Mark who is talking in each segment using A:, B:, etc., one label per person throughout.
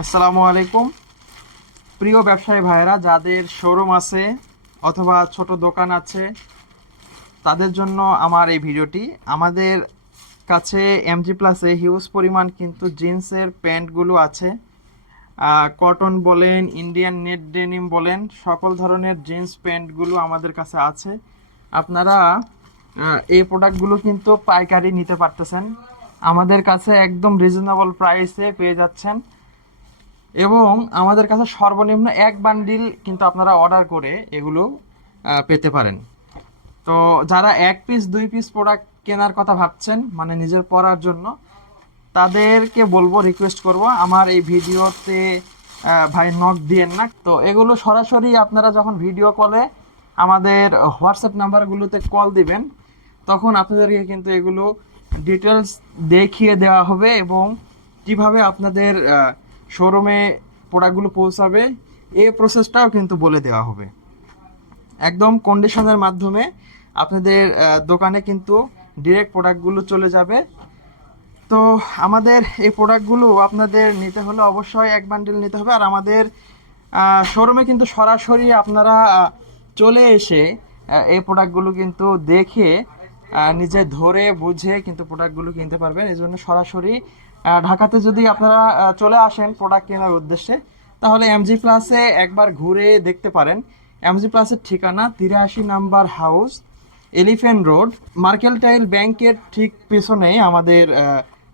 A: আসসালামু আলাইকুম। প্রিয় ব্যবসায়ী ভাইয়েরা, যাদের শোরুম আছে অথবা ছোট দোকান আছে, তাদের জন্য আমার এই ভিডিওটি। আমাদের কাছে এমজি প্লাসে হিউজ পরিমাণ কিন্তু জিন্সের প্যান্টগুলো আছে। কটন বলেন ইন্ডিয়ান নেট ডেনিম বলেন, সকল ধরনের জিন্স প্যান্টগুলো আমাদের কাছে আছে। আপনারা এই প্রোডাক্টগুলো কিন্তু পাইকারি নিতে পারতেছেন। আমাদের কাছে একদম রিজনেবল প্রাইসে পেয়ে যাচ্ছেন। এবং আমাদের কাছে সর্বনিম্ন এক বান্ডিল কিন্তু আপনারা অর্ডার করে এগুলো পেতে পারেন। তো যারা এক পিস দুই পিস প্রোডাক্ট কেনার কথা ভাবছেন মানে নিজের পড়ার জন্য, তাদেরকে বলব রিকোয়েস্ট করব, আমার এই ভিডিওতে ভাই নক দিয়েন না। তো এগুলো সরাসরি আপনারা যখন ভিডিও কলে আমাদের হোয়াটসঅ্যাপ নাম্বারগুলোতে কল দিবেন, তখন আপনাদেরকে কিন্তু এগুলো ডিটেলস দেখিয়ে দেওয়া হবে এবং কীভাবে আপনাদের শোরুমে প্রোডাক্টগুলো পৌঁছাবে, এই প্রসেসটাও কিন্তু বলে দেওয়া হবে। একদম কন্ডিশনের মাধ্যমে আপনাদের দোকানে কিন্তু ডিরেক্ট প্রোডাক্টগুলো চলে যাবে। তো আমাদের এই প্রোডাক্টগুলো আপনাদের নিতে হলে অবশ্যই এক বান্ডিল নিতে হবে। আর আমাদের শোরুমে কিন্তু সরাসরি আপনারা চলে এসে এই প্রোডাক্টগুলো কিন্তু দেখে নিজে ধরে বুঝে কিন্তু প্রোডাক্টগুলো কিনতে পারবেন। এই জন্য সরাসরি ঢাকাতে যদি আপনারা চলে আসেন প্রোডাক্ট কেনার উদ্দেশ্যে, তাহলে এমজি প্লাসে একবার ঘুরে দেখতে পারেন। এমজি প্লাসের ঠিকানা তিরাশি number house elephant road mercantile ব্যাংকের ঠিক পেছনেই আমাদের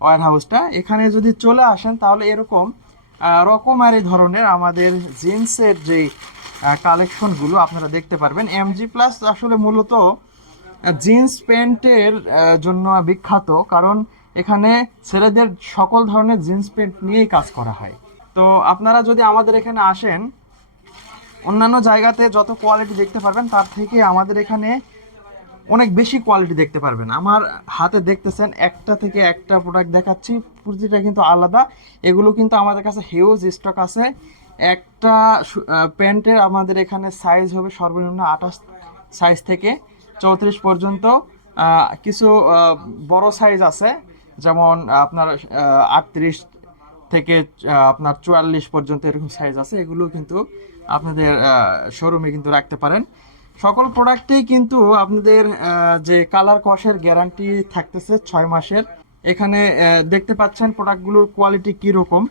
A: ওয়ার হাউসটা এখানে যদি চলে আসেন, তাহলে এরকম রকমারি ধরনের আমাদের জিন্সের যে কালেকশনগুলো আপনারা দেখতে পারবেন। এমজি প্লাস আসলে মূলত জিন্স প্যান্টের জন্য বিখ্যাত, কারণ এখানে ছেলেদের সকল ধরনের জিন্স প্যান্ট নিয়েই কাজ করা হয়। তো আপনারা যদি আমাদের এখানে আসেন, অন্যান্য জায়গাতে যত কোয়ালিটি দেখতে পারবেন, তার থেকে আমাদের এখানে অনেক বেশি কোয়ালিটি দেখতে পারবেন। আমার হাতে দেখতেছেন, একটা থেকে একটা প্রোডাক্ট দেখাচ্ছি প্রতিটা কিন্তু আলাদা। এগুলো কিন্তু আমাদের কাছে হিউজ স্টক আছে। একটা প্যান্টের আমাদের এখানে সাইজ হবে সর্বনিম্ন আঠাশ সাইজ থেকে চৌত্রিশ পর্যন্ত কিছু বড় সাইজ আছে, যেমন আপনার আটত্রিশ থেকে আপনার চুয়াল্লিশ পর্যন্ত এরকম সাইজ আছে। এগুলো কিন্তু আপনাদের শোরুমে কিন্তু রাখতে পারেন। সকল প্রোডাক্টেই কিন্তু আপনাদের যে কালার কষের গ্যারান্টি থাকতেছে ছয় মাসের, এখানে দেখতে পাচ্ছেন প্রোডাক্টগুলোর কোয়ালিটি কীরকম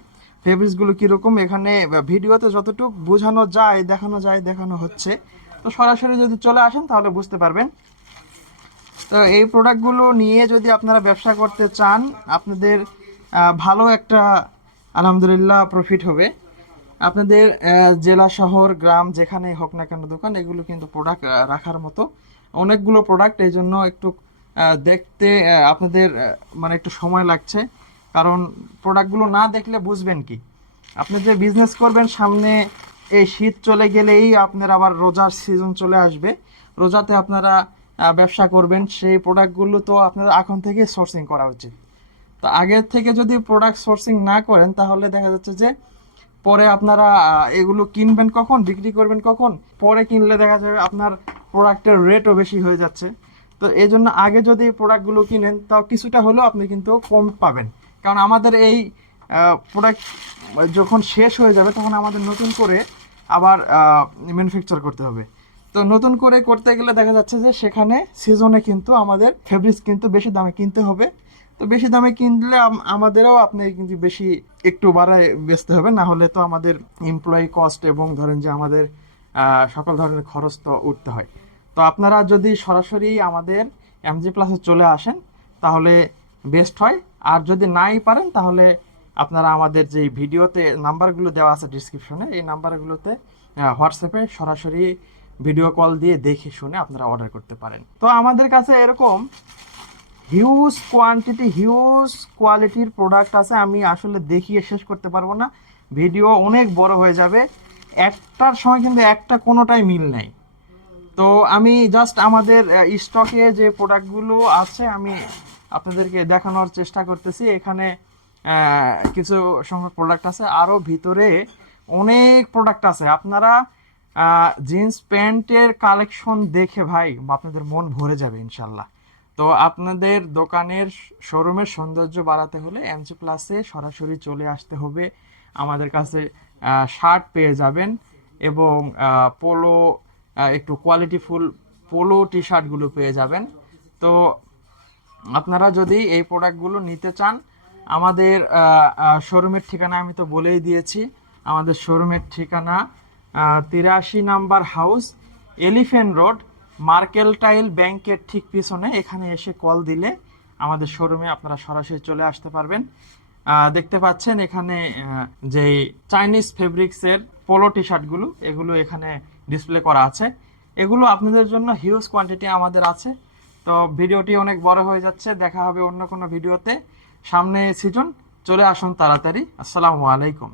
A: ফেব্রিক্সগুলো কীরকম। এখানে ভিডিওতে যতটুকু বোঝানো যায়, দেখানো যায়, দেখানো হচ্ছে। তো সরাসরি যদি চলে আসেন, তাহলে বুঝতে পারবেন। তো এই প্রোডাক্টগুলো নিয়ে যদি আপনারা ব্যবসা করতে চান, আপনাদের ভালো একটা, আলহামদুলিল্লাহ প্রফিট হবে। আপনাদের জেলা, শহর, গ্রাম, যেখানেই হোক না কেন দোকান, এগুলো কিন্তু প্রোডাক্ট রাখার মতো। অনেকগুলো প্রোডাক্ট এই জন্য একটু দেখতে আপনাদের মানে একটু সময় লাগছে। কারণ প্রোডাক্টগুলো না দেখলে বুঝবেন কি? আপনি যে বিজনেস করবেন, সামনে এই শীত চলে গেলেই আপনার আবার রোজার সিজন চলে আসবে। রোজাতে আপনারা ব্যবসা করবেন, সেই প্রোডাক্টগুলো তো আপনার এখন থেকে সোর্সিং করা উচিত। তো আগের থেকে যদি প্রোডাক্ট সোর্সিং না করেন, তাহলে দেখা যাচ্ছে যে পরে আপনারা এগুলো কিনবেন কখন, বিক্রি করবেন কখন, পরে কিনলে দেখা যাবে আপনার প্রোডাক্টের রেটও বেশি হয়ে যাচ্ছে। তো এই জন্য আগে যদি প্রোডাক্টগুলো কিনেন, তাও কিছুটা হলেও আপনি কিন্তু কম পাবেন। কারণ আমাদের এই প্রোডাক্ট যখন শেষ হয়ে যাবে, তখন আমাদের নতুন করে আবার ম্যানুফ্যাকচার করতে হবে। তো নতুন করে করতে গেলে দেখা যাচ্ছে যে, সেখানে সিজনে কিন্তু আমাদের ফেব্রিক্স কিন্তু বেশি দামে কিনতে হবে। তো বেশি দামে কিনলে আমাদেরও আপনি কিন্তু বেশি একটু বাড়ায় বেচতে হবে। না হলে তো আমাদের এমপ্লয়ি কস্ট এবং ধরেন যে আমাদের সকল ধরনের খরচ তো উঠতে হয়। তো আপনারা যদি সরাসরি আমাদের এমজি প্লাসে চলে আসেন, তাহলে বেস্ট হয়। আর যদি নাই পারেন, তাহলে আপনারা আমাদের যে ভিডিওতে নাম্বারগুলো দেওয়া আছে ডিসক্রিপশনে এই নাম্বারগুলোতে হোয়াটসঅ্যাপে সরাসরি ভিডিও কল দিয়ে দেখে শুনে আপনারা অর্ডার করতে পারেন। তো আমাদের কাছে এরকম হিউজ কোয়ান্টিটি হিউজ কোয়ালিটির প্রোডাক্ট আছে, আমি আসলে দেখিয়ে শেষ করতে পারব না। ভিডিও অনেক বড় হয়ে যাবে। একটার সময় কিন্তু একটা কোনোটাই মিল নেই। তো আমি জাস্ট আমাদের স্টকে যে প্রোডাক্টগুলো আছে, আমি আপনাদেরকে দেখানোর চেষ্টা করতেছি। এখানে কিছু সংখ্যক প্রোডাক্ট আছে। আরও ভিতরে অনেক প্রোডাক্ট আছে। আপনারা জিন্স প্যান্টের কালেকশন দেখে ভাই, আপনাদের মন ভরে যাবে ইনশাল্লাহ তো আপনাদের দোকানের শোরুমের সৌন্দর্য বাড়াতে হলে এমজি প্লাসে সরাসরি চলে আসতে হবে। আমাদের কাছে শার্ট পেয়ে যাবেন এবং পোলো একটু কোয়ালিটিফুল পোলো টি শার্টগুলো পেয়ে যাবেন। তো আপনারা যদি এই প্রোডাক্টগুলো নিতে চান আমাদের শোরুমের ঠিকানা আমি তো বলেই দিয়েছি। আমাদের শোরুমের ঠিকানা তিরাশি number house elephant road mercantile ব্যাংকের ঠিক পিছনে। এখানে এসে কল দিলে আমাদের শোরুমে আপনারা সরাসরি চলে আসতে পারবেন। দেখতে পাচ্ছেন এখানে যে চাইনিজ ফেব্রিক্সের পোলো টি শার্টগুলো এগুলো এখানে ডিসপ্লে করা আছে। এগুলো আপনাদের জন্য হিউজ কোয়ান্টিটি আমাদের আছে। তো ভিডিওটি অনেক বড় হয়ে যাচ্ছে। দেখা হবে অন্য কোনো ভিডিওতে। সামনে সিজন চলে আসুন তাড়াতাড়ি। আসসালামু আলাইকুম।